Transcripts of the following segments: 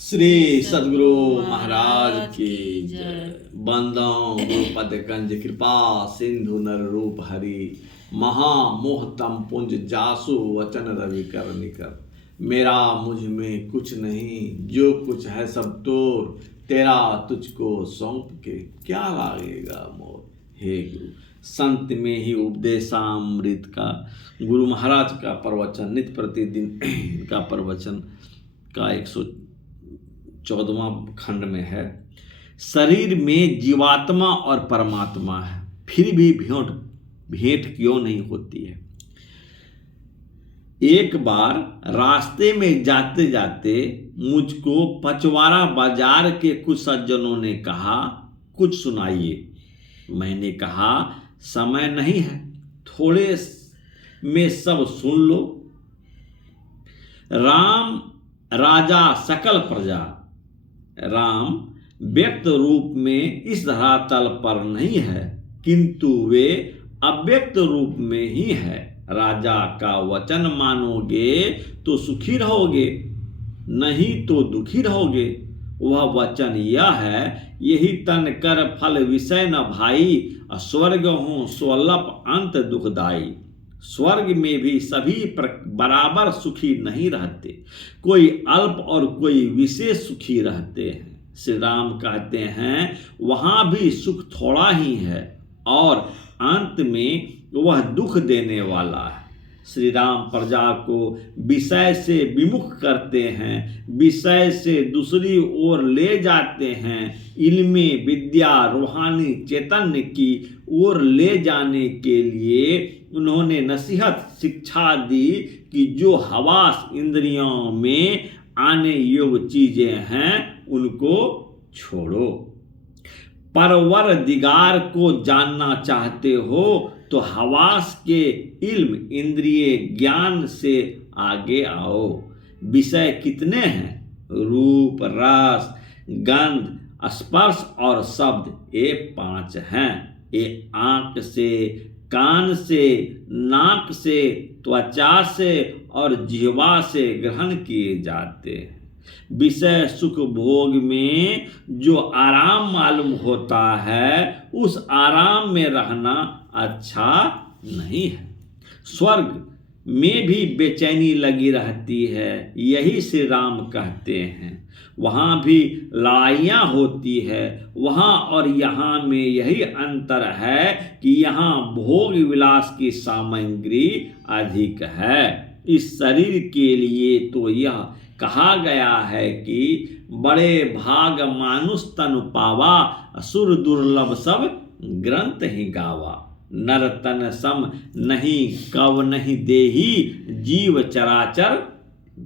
श्री सद्गुरु महाराज की जय। बंदों गुरुपद कंज कृपा सिंधु नर रूप हरि महामोहतम पुंज जासु वचन रवि कर निकर। मेरा मुझ में कुछ नहीं, जो कुछ है सब तोर, तेरा तुझको सौंप के क्या लागेगा मोर। हे गुरु, संत में ही उपदेशामृत का गुरु महाराज का प्रवचन नित्य प्रतिदिन का प्रवचन का 114वां खंड में है। शरीर में जीवात्मा और परमात्मा है, फिर भी भेंट क्यों नहीं होती है। एक बार रास्ते में जाते जाते मुझको पचवारा बाजार के कुछ सज्जनों ने कहा, कुछ सुनाइए। मैंने कहा, समय नहीं है, थोड़े में सब सुन लो। राम राजा सकल प्रजा, राम व्यक्त रूप में इस धरातल पर नहीं है, किंतु वे अव्यक्त रूप में ही है। राजा का वचन मानोगे तो सुखी रहोगे, नहीं तो दुखी रहोगे। वह वचन यह है, यही तन कर फल विषय न भाई, स्वर्ग हो स्वल्प अंत दुखदाई। स्वर्ग में भी सभी बराबर सुखी नहीं रहते, कोई अल्प और कोई विशेष सुखी रहते हैं। श्री राम कहते हैं, वहां भी सुख थोड़ा ही है और अंत में वह दुख देने वाला है। श्री राम प्रजा को विषय से विमुख करते हैं, विषय से दूसरी ओर ले जाते हैं। इल्मे विद्या रूहानी चैतन्य की ओर ले जाने के लिए उन्होंने नसीहत शिक्षा दी कि जो हवास इंद्रियों में आने योग्य चीजें हैं उनको छोड़ो। परवर दिगार को जानना चाहते हो तो हवास के इल्म इंद्रिय ज्ञान से आगे आओ। विषय कितने हैं? रूप, रस, गंध, स्पर्श और शब्द, ये 5 हैं। ये आंख से, कान से, नाक से, त्वचा से और जिह्वा से ग्रहण किए जाते हैं। विषय सुख भोग में जो आराम मालूम होता है, उस आराम में रहना अच्छा नहीं है। स्वर्ग में भी बेचैनी लगी रहती है, यही श्री राम कहते हैं। वहाँ भी लड़ाइयाँ होती है, वहाँ और यहाँ में यही अंतर है कि यहाँ भोग विलास की सामग्री अधिक है। इस शरीर के लिए तो यह कहा गया है कि बड़े भाग मानुष तन पावा, असुर दुर्लभ सब ग्रंथ ही गावा। नर तन सम नहीं कव नहीं देही, जीव चराचर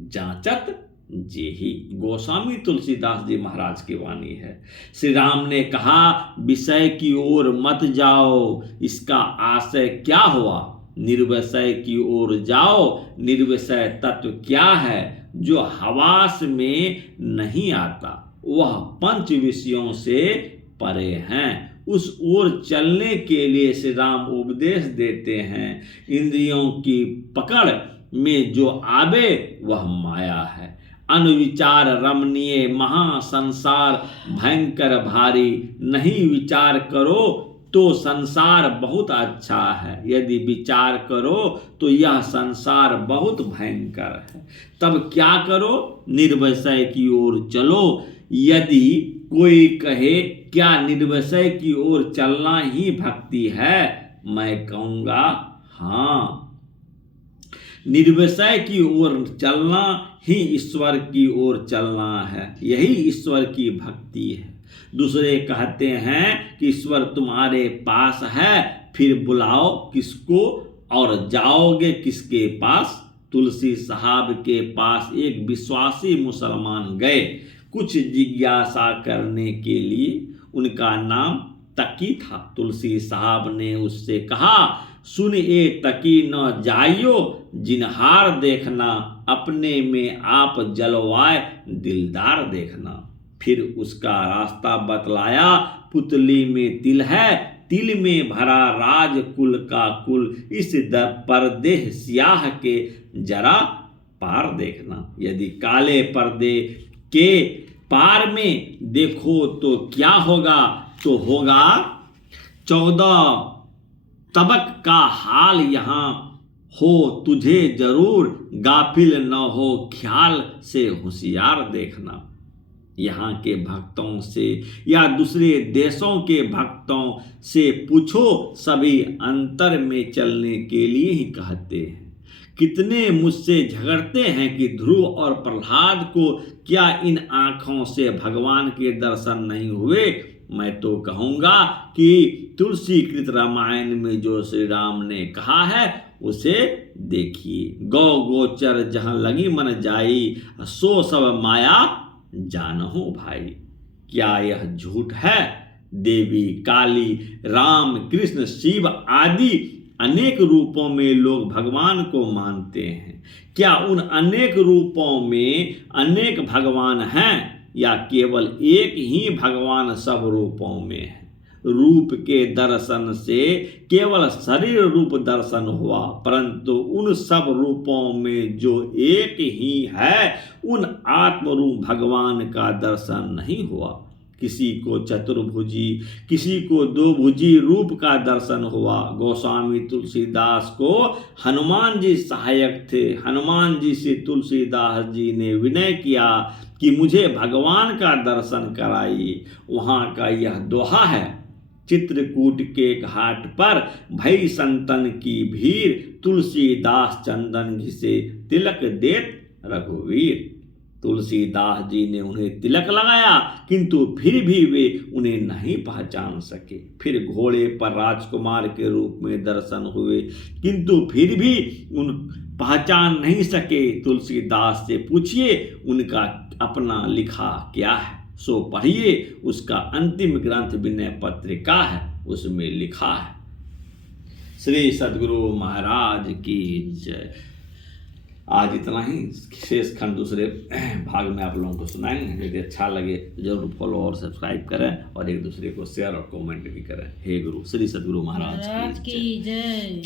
जांचत जेही। गोस्वामी तुलसीदास जी महाराज की वाणी है। श्री राम ने कहा, विषय की ओर मत जाओ, इसका आशय क्या हुआ। निर्विषय की ओर जाओ। निर्विषय तत्व क्या है? जो हवास में नहीं आता, वह 5 विषयों से परे हैं। उस ओर चलने के लिए श्री राम उपदेश देते हैं। इंद्रियों की पकड़ में जो आवे वह माया है। अनविचार रमणीय महा संसार भयंकर भारी, नहीं विचार करो तो संसार बहुत अच्छा है, यदि विचार करो तो यह संसार बहुत भयंकर है। तब क्या करो? निर्विषय की ओर चलो। यदि कोई कहे, क्या निर्विषय की ओर चलना ही भक्ति है? मैं कहूँगा हाँ, निर्विषय की ओर चलना ही ईश्वर की ओर चलना है, यही ईश्वर की भक्ति है। दूसरे कहते हैं कि ईश्वर तुम्हारे पास है, फिर बुलाओ किसको और जाओगे किसके पास। तुलसी साहब के पास एक विश्वासी मुसलमान गए कुछ जिज्ञासा करने के लिए। उनका नाम तकी था। तुलसी साहब ने उससे कहा, सुन ए तकी न जाइयो, जिनहार देखना, अपने में आप जलवाए दिलदार देखना। फिर उसका रास्ता बतलाया। पुतली में तिल है, तिल में भरा राज कुल का कुल, इस परदेह स्याह के जरा पार देखना। यदि काले पर्दे के पार में देखो तो क्या होगा, तो होगा 14 तबक का हाल यहाँ हो तुझे जरूर, गाफिल न हो ख्याल से होशियार देखना। यहाँ के भक्तों से या दूसरे देशों के भक्तों से पूछो, सभी अंतर में चलने के लिए ही कहते हैं। कितने मुझसे झगड़ते हैं कि ध्रुव और प्रहलाद को क्या इन आँखों से भगवान के दर्शन नहीं हुए। मैं तो कहूँगा कि तुलसी कृत रामायण में जो श्री राम ने कहा है उसे देखिए। गौ गोचर जहाँ लगी मन जाई, सो सब माया जानहो भाई। क्या यह झूठ है? देवी, काली, राम, कृष्ण, शिव आदि अनेक रूपों में लोग भगवान को मानते हैं। क्या उन अनेक रूपों में अनेक भगवान हैं, या केवल एक ही भगवान सब रूपों में है? रूप के दर्शन से केवल शरीर रूप दर्शन हुआ, परंतु उन सब रूपों में जो एक ही है उन आत्म रूप भगवान का दर्शन नहीं हुआ। किसी को चतुर्भुजी, किसी को दो भुजी रूप का दर्शन हुआ। गोस्वामी तुलसीदास को हनुमान जी सहायक थे। हनुमान जी से तुलसीदास जी ने विनय किया कि मुझे भगवान का दर्शन कराइए। वहाँ का यह दोहा है, चित्रकूट के घाट पर भई संतन की भीड़, तुलसीदास चंदन घिसे तिलक देत रघुवीर। तुलसीदास जी ने उन्हें तिलक लगाया, किंतु फिर भी वे उन्हें नहीं पहचान सके। फिर घोड़े पर राजकुमार के रूप में दर्शन हुए, किंतु फिर भी उन पहचान नहीं सके। तुलसीदास से पूछिए उनका अपना लिखा क्या है, सो पढ़िए। उसका अंतिम ग्रंथ विनय पत्रिका है, उसमें लिखा है। श्री सद्गुरु महाराज की जय। आज इतना ही, शेष खंड दूसरे भाग में आप लोगों को सुनाएंगे। यदि अच्छा लगे जरूर फॉलो और सब्सक्राइब करें, और एक दूसरे को शेयर और कमेंट भी करें। हे गुरु, श्री सद्गुरु महाराज की जय।